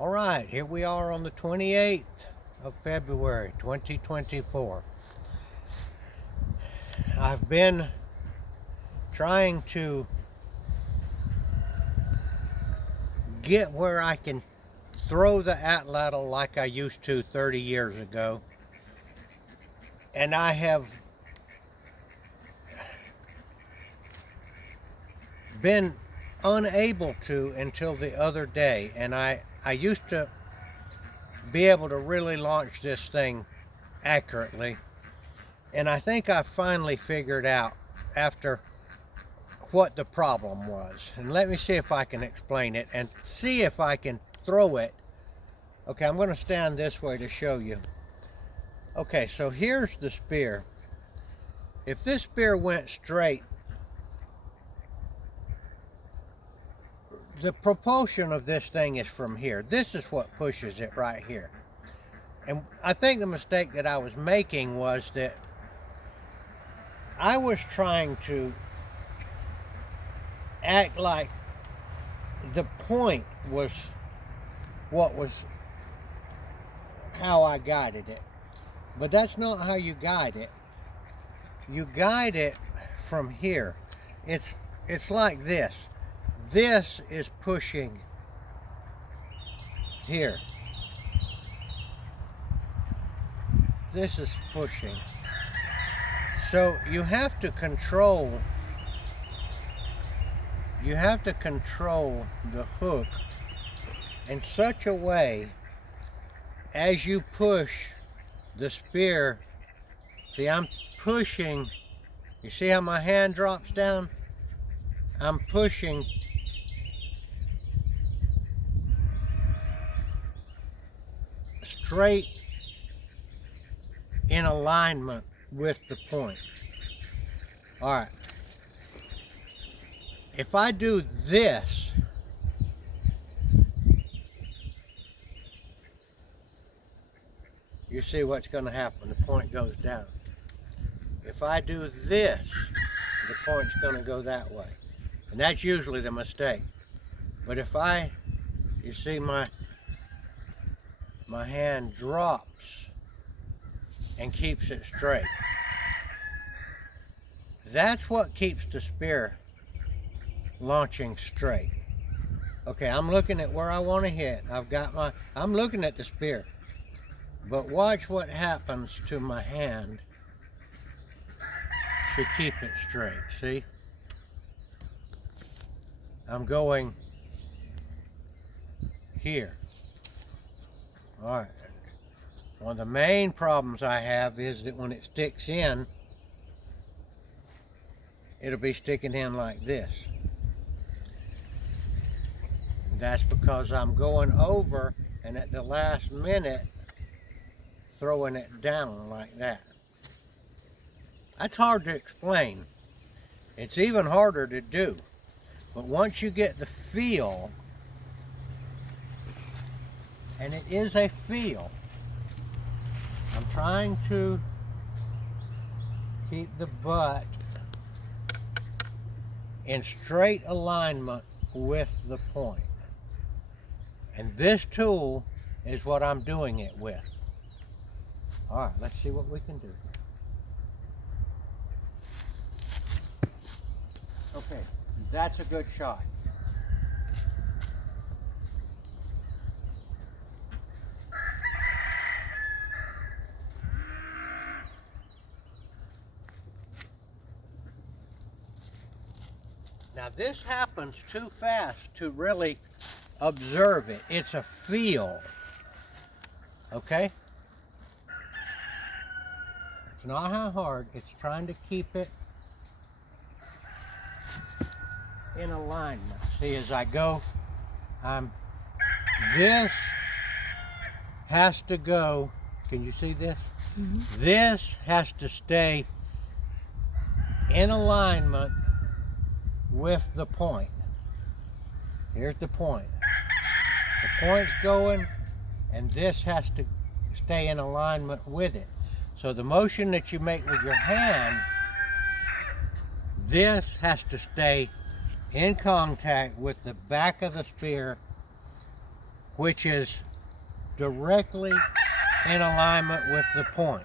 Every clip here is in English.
All right, here we are on the 28th of February 2024. I've been trying to get where I can throw the Atlatl like I used to 30 years ago. And I have been unable to until the other day. And I used to be able to really launch this thing accurately. And I think I finally figured out after what the problem was. And let me see if I can explain it and see if I can throw it. Okay, I'm going to stand this way to show you. Okay, so here's the spear. If this spear went straight, the propulsion of this thing is from here. This is what pushes it right here. And I think the mistake that I was making was that I was trying to act like the point was what was how I guided it. But that's not how you guide it. You guide it from here. It's like this. This is pushing here. This is pushing. So you have to control the hook in such a way as you push the spear. See, I'm pushing. You see how my hand drops down? I'm pushing straight in alignment with the point. All right. If I do this, you see what's going to happen. The point goes down. If I do this, the point's going to go that way. And that's usually the mistake. But if you see my hand drops and keeps it straight. That's what keeps the spear launching straight. Okay, I'm looking at where I want to hit. I'm looking at the spear. But watch what happens to my hand to keep it straight. See? I'm going here. All right. One of the main problems I have is that when it sticks in, it'll be sticking in like this. And that's because I'm going over and at the last minute throwing it down like that. That's hard to explain. It's even harder to do. But once you get the feel, and it is a feel, I'm trying to keep the butt in straight alignment with the point. And this tool is what I'm doing it with. All right, let's see what we can do. Okay, that's a good shot. Now this happens too fast to really observe it. It's a feel, okay? It's not how hard, it's trying to keep it in alignment. See, as I go, this has to go, can you see this? Mm-hmm. This has to stay in alignment with the point. Here's the point. The point's going, and this has to stay in alignment with it. So the motion that you make with your hand, this has to stay in contact with the back of the spear which is directly in alignment with the point.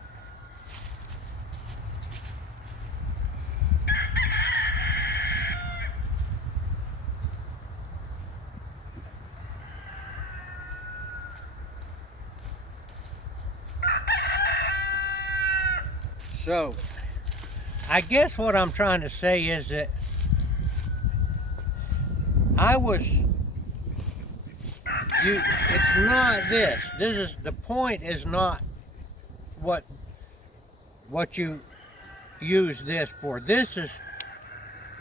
So, I guess what I'm trying to say is that it's not this. The point is not what you use this for.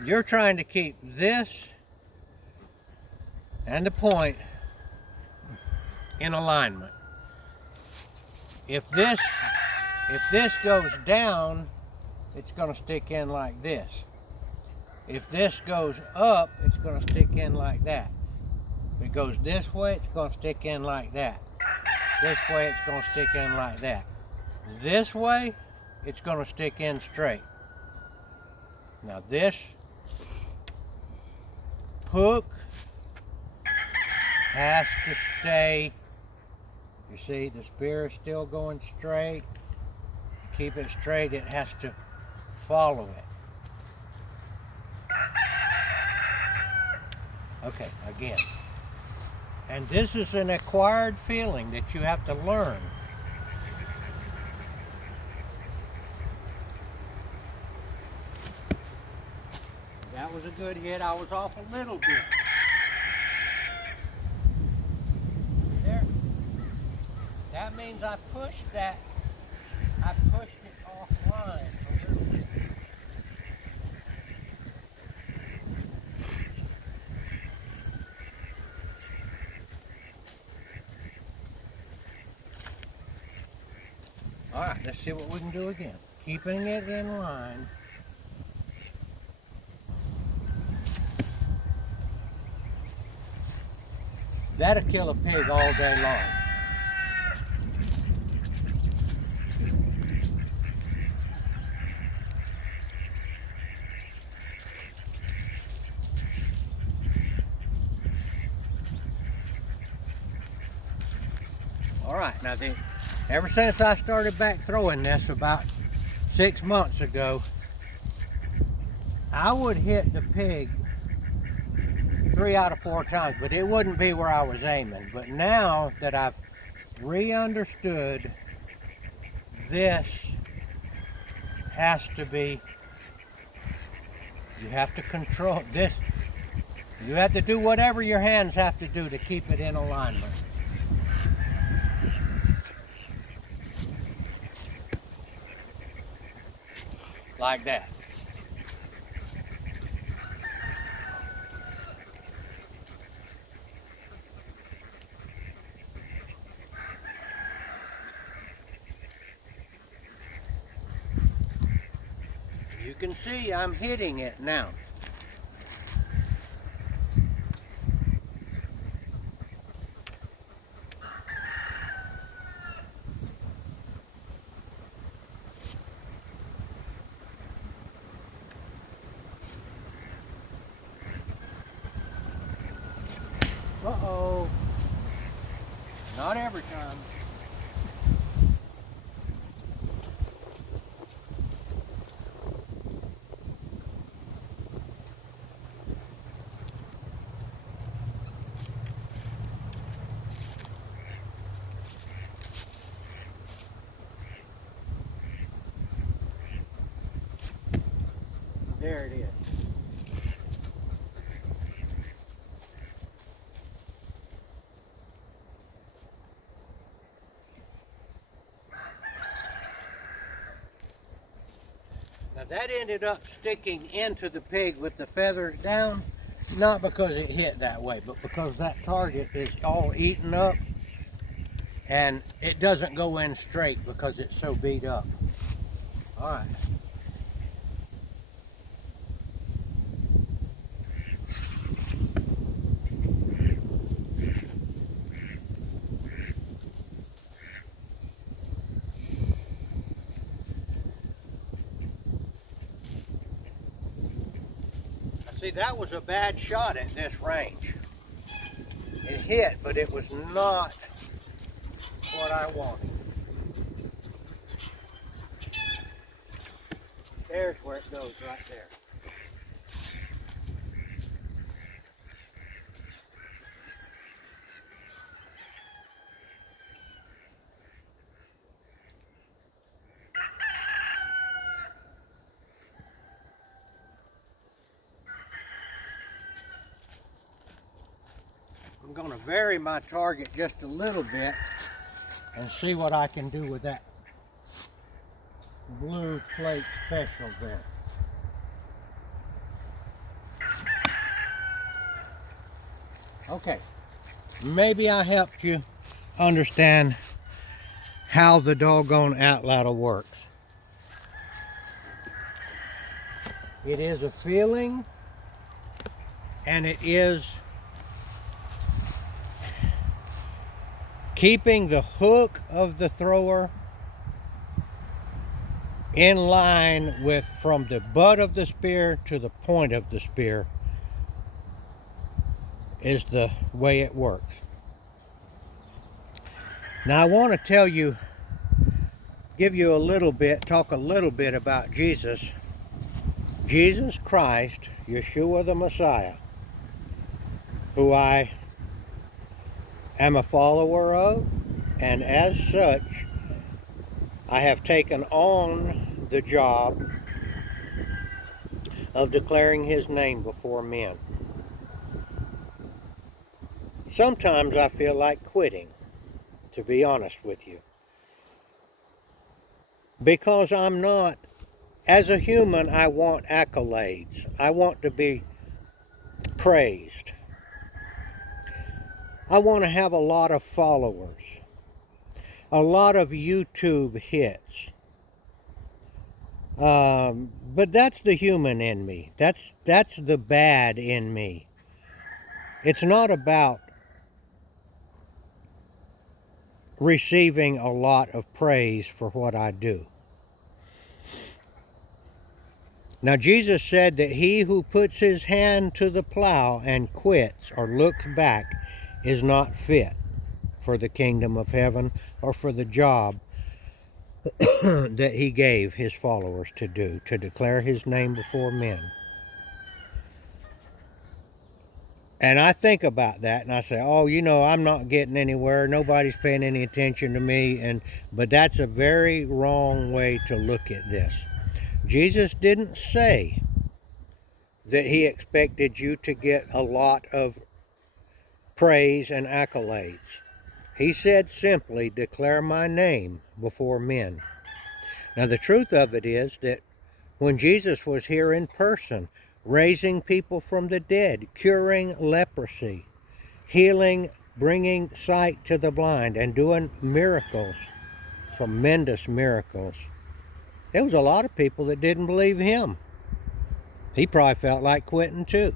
You're trying to keep this and the point in alignment. If this goes down, it's going to stick in like this. If this goes up, it's going to stick in like that. If it goes this way, it's going to stick in like that. This way, it's going to stick in like that. This way, it's going to stick in straight. Now this hook has to stay. You see, the spear is still going straight. To keep it straight, it has to follow it. Okay, again. And this is an acquired feeling that you have to learn. That was a good hit. I was off a little bit. There. That means I pushed it offline a little bit. All right, let's see what we can do again. Keeping it in line. That'll kill a pig all day long. All right, now ever since I started back throwing this about 6 months ago, I would hit the pig 3 out of 4 times, but it wouldn't be where I was aiming. But now that I've re-understood, this has to be, you have to control this. You have to do whatever your hands have to do to keep it in alignment. Like that. You can see I'm hitting it now. Uh-oh. Not every time. There it is. Now that ended up sticking into the pig with the feathers down, not because it hit that way, but because that target is all eaten up and it doesn't go in straight because it's so beat up. All right. See, that was a bad shot at this range. It hit, but it was not what I wanted. There's where it goes, right there. I'm going to vary my target just a little bit and see what I can do with that blue plate special there. Okay, maybe I helped you understand how the doggone Atlatl works. It is a feeling, and it is keeping the hook of the thrower in line with from the butt of the spear to the point of the spear is the way it works. Now I want to tell you, give you a little bit, talk a little bit about Jesus. Jesus Christ, Yeshua the Messiah, who I am a follower of, and as such, I have taken on the job of declaring his name before men. Sometimes I feel like quitting, to be honest with you, because I'm not, as a human, I want accolades. I want to be praised. I want to have a lot of followers, a lot of YouTube hits. But that's the human in me. That's the bad in me. It's not about receiving a lot of praise for what I do. Now, Jesus said that he who puts his hand to the plow and quits or looks back is not fit for the kingdom of heaven or for the job that he gave his followers to do, to declare his name before men. And I think about that and I say, oh, you know, I'm not getting anywhere. Nobody's paying any attention to me. But that's a very wrong way to look at this. Jesus didn't say that he expected you to get a lot of praise and accolades. He said simply, declare my name before men. Now the truth of it is that when Jesus was here in person, raising people from the dead, curing leprosy, healing, bringing sight to the blind, and doing miracles, tremendous miracles, there was a lot of people that didn't believe him. He probably felt like quitting too.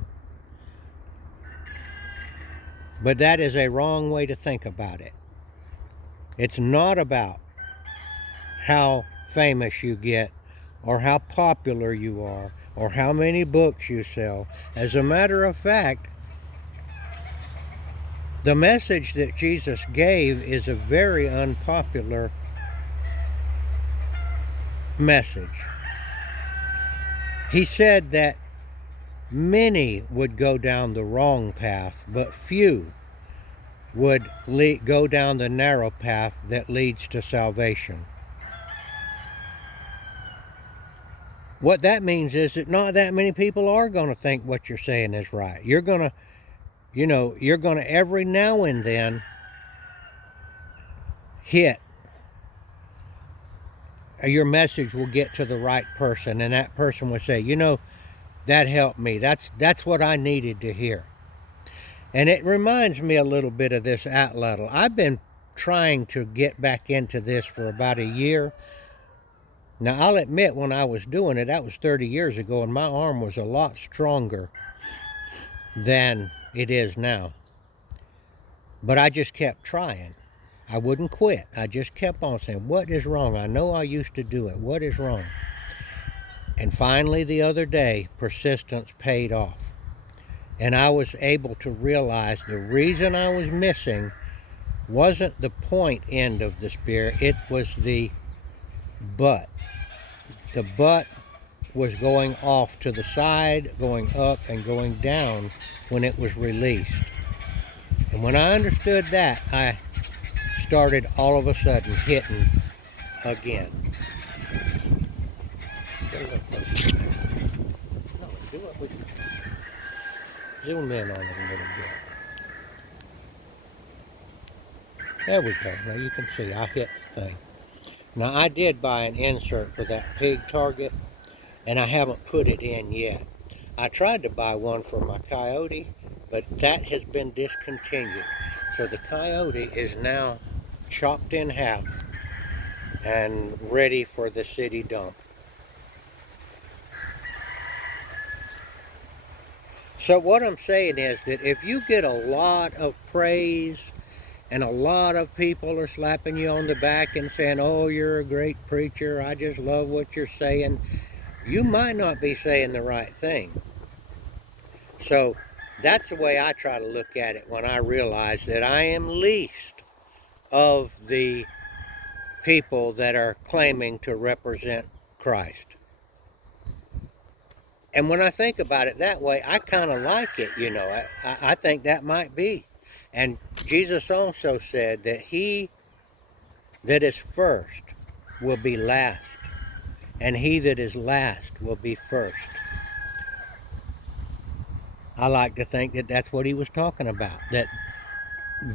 But that is a wrong way to think about it. It's not about how famous you get, or how popular you are, or how many books you sell. As a matter of fact, the message that Jesus gave is a very unpopular message. He said that many would go down the wrong path, but few would go down the narrow path that leads to salvation. What that means is that not that many people are going to think what you're saying is right. You're going to, every now and then hit. Your message will get to the right person, and that person will say, that helped me. That's what I needed to hear. And it reminds me a little bit of this Atlatl. I've been trying to get back into this for about a year. Now, I'll admit, when I was doing it, that was 30 years ago, and my arm was a lot stronger than it is now. But I just kept trying. I wouldn't quit. I just kept on saying, what is wrong? I know I used to do it. What is wrong? And finally, the other day, persistence paid off. And I was able to realize the reason I was missing wasn't the point end of the spear, it was the butt. The butt was going off to the side, going up and going down when it was released. And when I understood that, I started all of a sudden hitting again. Zoom in on it a little bit. There we go. Now you can see I hit the thing. Now I did buy an insert for that pig target, and I haven't put it in yet. I tried to buy one for my coyote, but that has been discontinued. So the coyote is now chopped in half and ready for the city dump. So what I'm saying is that if you get a lot of praise and a lot of people are slapping you on the back and saying, oh, you're a great preacher, I just love what you're saying, you might not be saying the right thing. So that's the way I try to look at it when I realize that I am least of the people that are claiming to represent Christ. And when I think about it that way, I kind of like it, you know. I think that might be. And Jesus also said that he that is first will be last, and he that is last will be first. I like to think that that's what he was talking about, that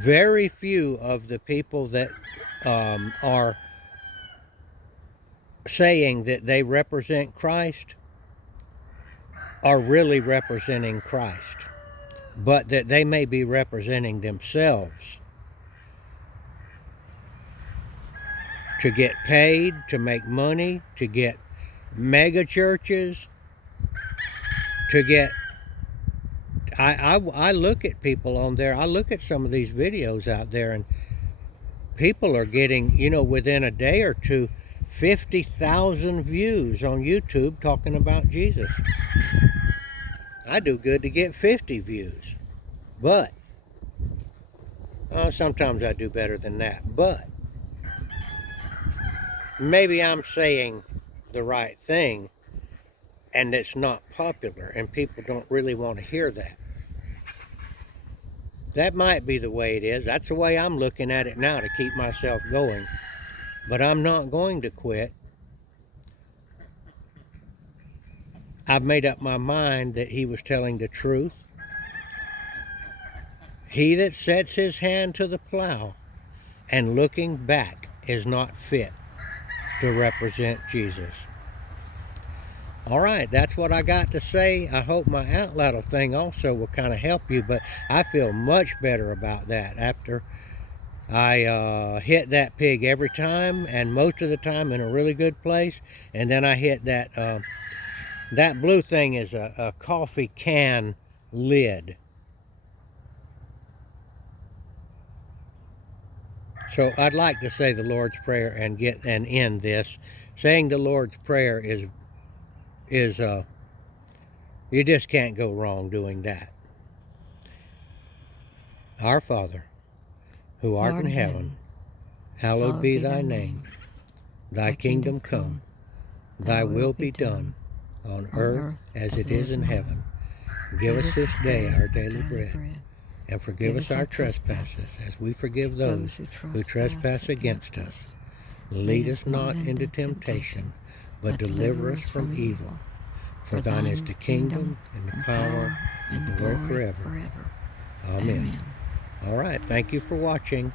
very few of the people that are saying that they represent Christ are really representing Christ, but that they may be representing themselves to get paid, to make money, to get mega churches, to get... I look at people on there, I look at some of these videos out there, and people are getting, you know, within a day or two, 50,000 views on YouTube talking about Jesus. I do good to get 50 views, but sometimes I do better than that. But maybe I'm saying the right thing and it's not popular and people don't really want to hear that. That might be the way it is. That's the way I'm looking at it now to keep myself going. But I'm not going to quit. I've made up my mind that he was telling the truth. He that sets his hand to the plow and looking back is not fit to represent Jesus. All right, that's what I got to say. I hope my Atlatl thing also will kind of help you, but I feel much better about that after I hit that pig every time, and most of the time in a really good place, and then I hit that that blue thing is a coffee can lid. So I'd like to say the Lord's Prayer and end this. Saying the Lord's Prayer is you just can't go wrong doing that. Our Father, who art in heaven, hallowed be thy name. Thy kingdom come, thy will be done, on earth as it is in heaven. Give us this day our daily bread, and forgive us our trespasses, as we forgive those who trespass against us. Lead us not into temptation, but deliver us from evil. For thine is the kingdom, and the power, and the glory forever. Amen. All right, thank you for watching.